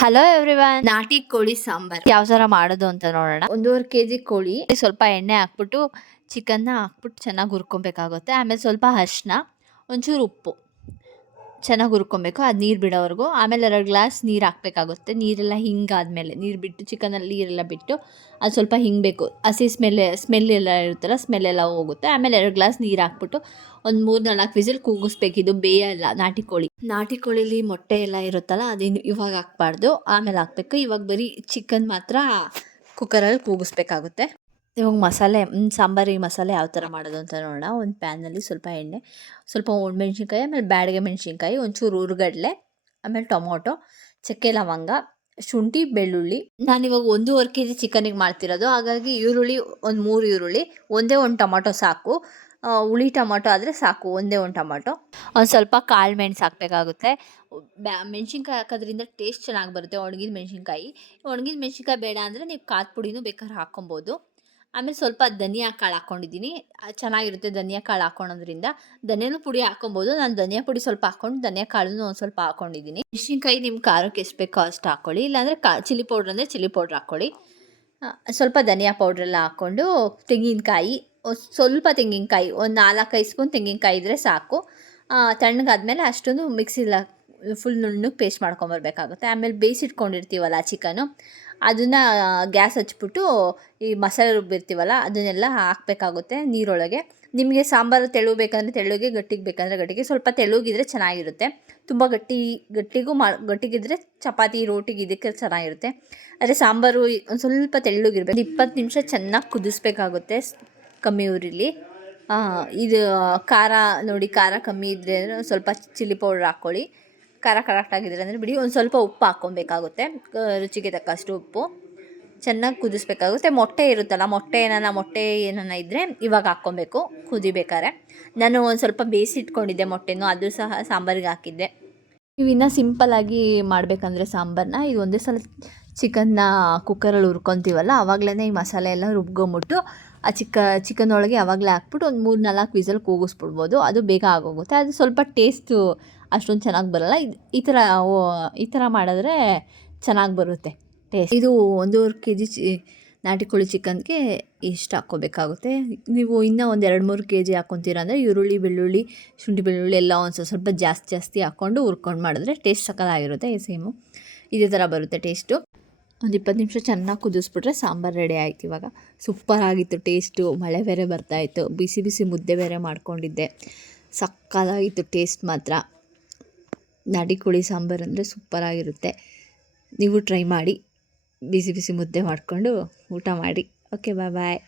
Hello everyone, ನಾಟಿ ಕೋಳಿ ಸಾಂಬಾರ್ ಯಾವ ಥರ ಮಾಡೋದು ಅಂತ ನೋಡೋಣ. 1.5 kg ಕೋಳಿ, ಸ್ವಲ್ಪ ಎಣ್ಣೆ ಹಾಕ್ಬಿಟ್ಟು ಚಿಕನ್ನ ಹಾಕ್ಬಿಟ್ಟು ಚೆನ್ನಾಗಿ ಹುರ್ಕೊಬೇಕಾಗುತ್ತೆ. ಆಮೇಲೆ ಸ್ವಲ್ಪ ಅರಿಶಿನ, ಒಂಚೂರು ಉಪ್ಪು ಚೆನ್ನಾಗಿ ಹುರ್ಕೊಬೇಕು. ಅದು ನೀರು ಬಿಡೋವರೆಗೂ. ಆಮೇಲೆ 2 ಗ್ಲಾಸ್ ನೀರು ಹಾಕಬೇಕಾಗುತ್ತೆ. ನೀರೆಲ್ಲ ಹಿಂಗಾದ್ಮೇಲೆ ನೀರು ಬಿಟ್ಟು ಚಿಕನಲ್ಲಿ ನೀರೆಲ್ಲ ಬಿಟ್ಟು ಅದು ಸ್ವಲ್ಪ ಹಿಂಗಬೇಕು. ಹಸಿ ಸ್ಮೆಲ್ ಎಲ್ಲ ಇರುತ್ತಲ್ಲ, ಸ್ಮೆಲ್ಲೆಲ್ಲ ಹೋಗುತ್ತೆ. ಆಮೇಲೆ 2 ಗ್ಲಾಸ್ ನೀರು ಹಾಕ್ಬಿಟ್ಟು ಒಂದು 3-4 ವಿಸಿಲ್ ಕೂಗಿಸ್ಬೇಕು. ಇದು ಬೇಯಲ್ಲ ನಾಟಿ ಕೋಳಿಲಿ ಮೊಟ್ಟೆ ಎಲ್ಲ ಇರುತ್ತಲ್ಲ, ಅದೇನು ಇವಾಗ ಹಾಕ್ಬಾರ್ದು, ಆಮೇಲೆ ಹಾಕಬೇಕು. ಇವಾಗ ಬರೀ ಚಿಕನ್ ಮಾತ್ರ ಕುಕ್ಕರಲ್ಲಿ ಕೂಗಿಸ್ಬೇಕಾಗುತ್ತೆ. ಇವಾಗ ಸಾಂಬಾರಿಗೆ ಮಸಾಲೆ ಯಾವ ಥರ ಮಾಡೋದು ಅಂತ ನೋಡೋಣ. ಒಂದು ಪ್ಯಾನಲ್ಲಿ ಸ್ವಲ್ಪ ಎಣ್ಣೆ, ಸ್ವಲ್ಪ ಒಣಮೆಣ್ಸಿನ್ಕಾಯಿ, ಆಮೇಲೆ ಬ್ಯಾಡಗೆ ಮೆಣಸಿನ್ಕಾಯಿ, ಒಂಚೂರು ಹುರ್ಗಡ್ಲೆ, ಆಮೇಲೆ ಟೊಮೊಟೊ, ಚಕ್ಕೆ ಲವಂಗ, ಶುಂಠಿ, ಬೆಳ್ಳುಳ್ಳಿ. ನಾನಿವಾಗ 1.5 kg ಚಿಕನಿಗೆ ಮಾಡ್ತಿರೋದು, ಹಾಗಾಗಿ ಈರುಳ್ಳಿ ಒಂದು 3 ಈರುಳ್ಳಿ, ಒಂದೇ ಒಂದು ಟೊಮೊಟೊ ಸಾಕು. ಹುಳಿ ಟೊಮೊಟೊ ಆದರೆ ಸಾಕು, ಒಂದೇ ಒಂದು ಟೊಮೊಟೊ. ಒಂದು ಸ್ವಲ್ಪ ಕಾಳು ಮೆಣಸು ಹಾಕಬೇಕಾಗುತ್ತೆ. ಮೆಣಸಿನ್ಕಾಯಿ ಹಾಕೋದ್ರಿಂದ ಟೇಸ್ಟ್ ಚೆನ್ನಾಗಿ ಬರುತ್ತೆ. ಒಣಗಿದ ಮೆಣಸಿನ್ಕಾಯಿ ಬೇಡ ಅಂದರೆ ನೀವು ಖಾರದ ಪುಡಿನೂ ಬೇಕಾದ್ರೆ ಹಾಕ್ಕೊಬೋದು. ಆಮೇಲೆ ಸ್ವಲ್ಪ ಧನಿಯಾ ಕಾಳು ಹಾಕ್ಕೊಂಡಿದ್ದೀನಿ, ಚೆನ್ನಾಗಿರುತ್ತೆ ಧನಿಯಾ ಕಾಳು ಹಾಕ್ಕೊಳೋದ್ರಿಂದ. ಧನಿಯಾನು ಪುಡಿ ಹಾಕ್ಕೊಬೋದು, ನಾನು ಧನಿಯಾ ಪುಡಿ ಸ್ವಲ್ಪ ಹಾಕ್ಕೊಂಡು ಧನಿಯಾ ಕಾಳನ್ನು ಒಂದು ಸ್ವಲ್ಪ ಹಾಕ್ಕೊಂಡಿದ್ದೀನಿ. ಮೆಣಸಿನ್ಕಾಯಿ ನಿಮ್ಮ ಖಾರಕ್ಕೆ ಎಷ್ಟು ಬೇಕೋ ಅಷ್ಟು ಹಾಕ್ಕೊಳ್ಳಿ, ಇಲ್ಲಾಂದರೆ ಚಿಲ್ಲಿ ಪೌಡ್ರ್ ಅಂದರೆ ಚಿಲ್ಲಿ ಪೌಡ್ರ್ ಹಾಕ್ಕೊಳ್ಳಿ. ಸ್ವಲ್ಪ ಧನಿಯಾ ಪೌಡ್ರೆಲ್ಲ ಹಾಕ್ಕೊಂಡು ತೆಂಗಿನಕಾಯಿ, ಸ್ವಲ್ಪ ತೆಂಗಿನಕಾಯಿ, ಒಂದು 4-5 ಸ್ಪೂನ್ ತೆಂಗಿನಕಾಯಿ ಇದ್ದರೆ ಸಾಕು. ತಣ್ಣಗಾದ್ಮೇಲೆ ಅಷ್ಟೊಂದು ಮಿಕ್ಸಿಲ್ಲ ಫುಲ್ ನುಣ್ಣಗೆ ಪೇಸ್ಟ್ ಮಾಡ್ಕೊಂಬರ್ಬೇಕಾಗುತ್ತೆ. ಆಮೇಲೆ ಬೇಯಿಸಿಟ್ಕೊಂಡಿರ್ತೀವಲ್ಲ ಚಿಕನು, ಅದನ್ನು ಗ್ಯಾಸ್ ಹಚ್ಬಿಟ್ಟು ಈ ಮಸಾಲೆ ರುಬ್ಬಿರ್ತೀವಲ್ಲ ಅದನ್ನೆಲ್ಲ ಹಾಕಬೇಕಾಗುತ್ತೆ ನೀರೊಳಗೆ. ನಿಮಗೆ ಸಾಂಬಾರು ತೆಳು ಬೇಕಂದರೆ ತೆಳುಗೆ, ಗಟ್ಟಿಗೆ ಬೇಕಂದರೆ ಗಟ್ಟಿಗೆ. ಸ್ವಲ್ಪ ತೆಳುಗಿದ್ರೆ ಚೆನ್ನಾಗಿರುತ್ತೆ. ತುಂಬ ಗಟ್ಟಿಗಿದ್ರೆ ಚಪಾತಿ, ರೋಟಿಗೆ ಇದಕ್ಕೆ ಚೆನ್ನಾಗಿರುತ್ತೆ. ಆದರೆ ಸಾಂಬಾರು ಒಂದು ಸ್ವಲ್ಪ ತೆಳ್ಳಗಿರ್ಬೇಕು. 20 ನಿಮಿಷ ಚೆನ್ನಾಗಿ ಕುದಿಸ್ಬೇಕಾಗುತ್ತೆ ಕಮ್ಮಿ ಉರಿಲಿ. ಇದು ಖಾರ ನೋಡಿ, ಖಾರ ಕಮ್ಮಿ ಇದ್ದರೆ ಸ್ವಲ್ಪ ಚಿಲ್ಲಿ ಪೌಡ್ರ್ ಹಾಕ್ಕೊಳ್ಳಿ. ಖಾರ ಕರೆಕ್ಟಾಗಿದ್ರೆ ಅಂದರೆ ಬಿಡಿ. ಒಂದು ಸ್ವಲ್ಪ ಉಪ್ಪು ಹಾಕ್ಕೊಬೇಕಾಗುತ್ತೆ, ರುಚಿಗೆ ತಕ್ಕಷ್ಟು ಉಪ್ಪು. ಚೆನ್ನಾಗಿ ಕುದಿಸ್ಬೇಕಾಗುತ್ತೆ. ಮೊಟ್ಟೆ ಏನಾನ ಇದ್ದರೆ ಇವಾಗ ಹಾಕ್ಕೊಬೇಕು ಕುದಿಬೇಕಾದ್ರೆ. ನಾನು ಒಂದು ಸ್ವಲ್ಪ ಬೇಯಿಸಿಟ್ಕೊಂಡಿದ್ದೆ ಮೊಟ್ಟೆನೂ, ಅದು ಸಹ ಸಾಂಬಾರಿಗೆ ಹಾಕಿದ್ದೆ. ನೀವು ಇನ್ನೂ ಸಿಂಪಲ್ಲಾಗಿ ಮಾಡಬೇಕಂದ್ರೆ ಸಾಂಬಾರನ್ನ, ಇದು ಒಂದೇ ಸಲ ಚಿಕನ್ನ ಕುಕ್ಕರಲ್ಲಿ ಹುರ್ಕೊತೀವಲ್ಲ, ಆವಾಗಲೇ ಈ ಮಸಾಲೆ ಎಲ್ಲ ರುಬ್ಕೊಂಬಿಟ್ಟು ಆ ಚಿಕನ್ ಒಳಗೆ ಆವಾಗಲೇ ಹಾಕ್ಬಿಟ್ಟು ಒಂದು 3-4 ವಿಸಲ್ ಕೂಗಿಸ್ಬಿಡ್ಬೋದು. ಅದು ಬೇಗ ಆಗೋಗುತ್ತೆ. ಅದು ಸ್ವಲ್ಪ ಟೇಸ್ಟು ಅಷ್ಟೊಂದು ಚೆನ್ನಾಗಿ ಬರೋಲ್ಲ. ಈ ಥರ ಮಾಡಿದ್ರೆ ಚೆನ್ನಾಗಿ ಬರುತ್ತೆ ಟೇಸ್ಟ್. ಇದು 1.5 kg ನಾಟಿ ಕೋಳಿ ಚಿಕನ್ಗೆ ಇಷ್ಟು ಹಾಕ್ಕೋಬೇಕಾಗುತ್ತೆ. ನೀವು ಇನ್ನೂ ಒಂದು 2-3 kg ಹಾಕ್ಕೊತೀರ ಅಂದರೆ ಈರುಳ್ಳಿ, ಬೆಳ್ಳುಳ್ಳಿ, ಶುಂಠಿ ಬೆಳ್ಳುಳ್ಳಿ ಎಲ್ಲ ಒಂದು ಸ್ವಲ್ಪ ಜಾಸ್ತಿ ಹಾಕ್ಕೊಂಡು ಹುರ್ಕೊಂಡು ಮಾಡಿದ್ರೆ ಟೇಸ್ಟ್ ಸಕ್ಕತ್ತಾಗಿರುತ್ತೆ. ಸೇಮು ಇದೇ ಥರ ಬರುತ್ತೆ ಟೇಸ್ಟು. ಒಂದು 20 ನಿಮಿಷ ಚೆನ್ನಾಗಿ ಕುದಿಸ್ಬಿಟ್ರೆ ಸಾಂಬಾರು ರೆಡಿ ಆಯ್ತು. ಇವಾಗ ಸೂಪರಾಗಿತ್ತು ಟೇಸ್ಟು. ಮಳೆ ಬೇರೆ ಬರ್ತಾಯಿತ್ತು, ಬಿಸಿ ಬಿಸಿ ಮುದ್ದೆ ಬೇರೆ ಮಾಡ್ಕೊಂಡಿದ್ದೆ, ಸಕ್ಕತ್ತಾಗಿತ್ತು ಟೇಸ್ಟ್ ಮಾತ್ರ. ನಾಟಿ ಕೋಳಿ ಸಾಂಬಾರು ಅಂದರೆ ಸೂಪರಾಗಿರುತ್ತೆ. ನೀವು ಟ್ರೈ ಮಾಡಿ, ಬಿಸಿ ಬಿಸಿ ಮುದ್ದೆ ಮಾಡಿಕೊಂಡು ಊಟ ಮಾಡಿ. ಓಕೆ, ಬಾಯ್.